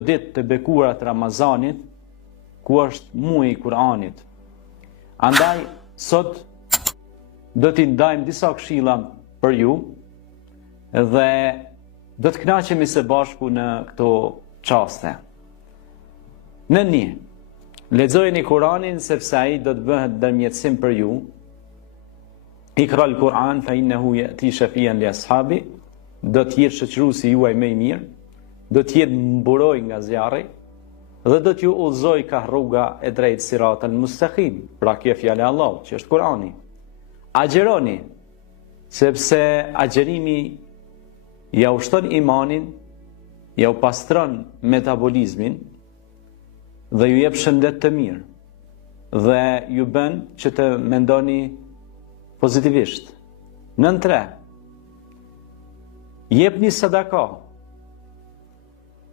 ditë të bekuara të Ramazanit, ku është muaji i Kur'anit. Andaj sot do t'i ndajmë disa këshilla për ju dhe do të kënaqemi së bashku në këto çaste. Në një, lexojeni Kur'anin sepse ai do të bëhet ndërmjetësim për ju. Ikra al-Quran fa innahu ya'ti shafian li ashabi, do të jetë shoqëruesi juaj më i mirë, do të jetë mburoj nga zjarri dhe do t'ju udhëzoj ka rruga e drejtë siratal mustaqim. Pra kjo fjalë e Allahut, që është Kur'ani. Agjeroni, sepse agjerimi ja ushton imanin, ja u pastron metabolizmin dhe ju jep shëndet të mirë dhe ju bën që të mendoni pozitivisht. Nën 3. Jepni sadaka,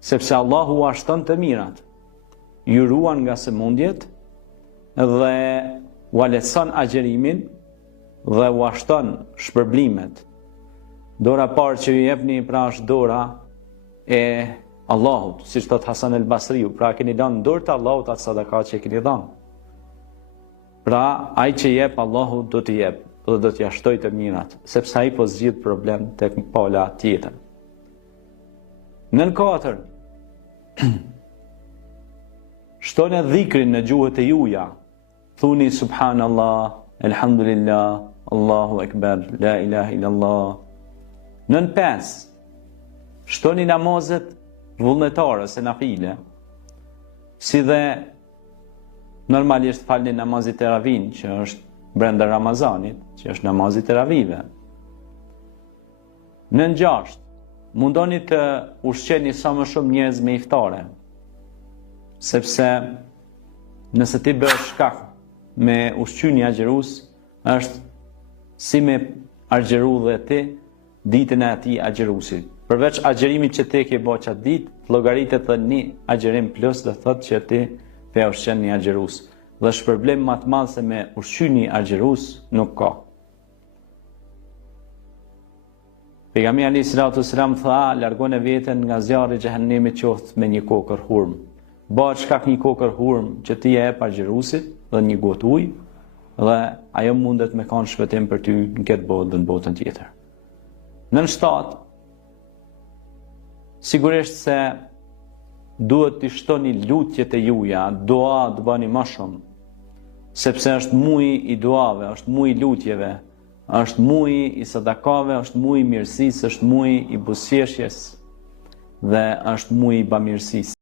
sepse Allahu u ashton të mirat, ju ruan nga sëmundjet dhe u lehtëson agjerimin dhe u ashton shpërblimet. Dora parë që ju jepni pra është dora e Allahut, siç thot Hasan el Basriu, pra keni dhënë dorë të Allahut atë sadaka që keni dhënë. Pra ai që jep Allahu do t'i jep dhe do t'ia shtoj të mirat, sepse ai po zgjidh problem tek pala tjetër. Nën 4. Shtoni dhikrin në gjuhët e juaja. Thuni subhanallah, elhamdulillah, Allahu akbar, la ilaha illallah. Nën 5. Shtoni namazet vullnetare ose nafile, si dhe normalisht falni namazit teravin, që është brenda Ramazanit, që është namazi teravive. Nën 6. Mundoni të ushqeni sa më shumë njerëz me iftare, sepse nëse ti bësh shkak me ushqyeni agjerus, është si me agjeru dhe ti ditën e atij agjerusit. Përveç agjerimit që ti ke bërë çat ditë, llogaritet dhe një agjerim plus, do thotë që ti pe ushqen një agjerus. Dhe shpërblim më të madh se me ushqyeni agjerus nuk ka. Pejgamberi alayhis salatu wassalam tha, largoni veten nga zjarri i xhehenemit qoftë me një kokër hurm. Bëhet shkak një kokër hurm që ti ja jep agjerusit dhe një gotë ujë, dhe ajo mundet me kanë shpëtim për ty në këtë botë dhe në botën tjetër. Nën 7. Sigurisht se duhet të shtoni lutjet e juaja, dua të bëni më shumë, sepse është muaji i duave, është muaji i lutjeve, është muaji i sadakave, është muaji i mirësisë, është muaji i buzëqeshjes dhe është muaji i bamirësisë.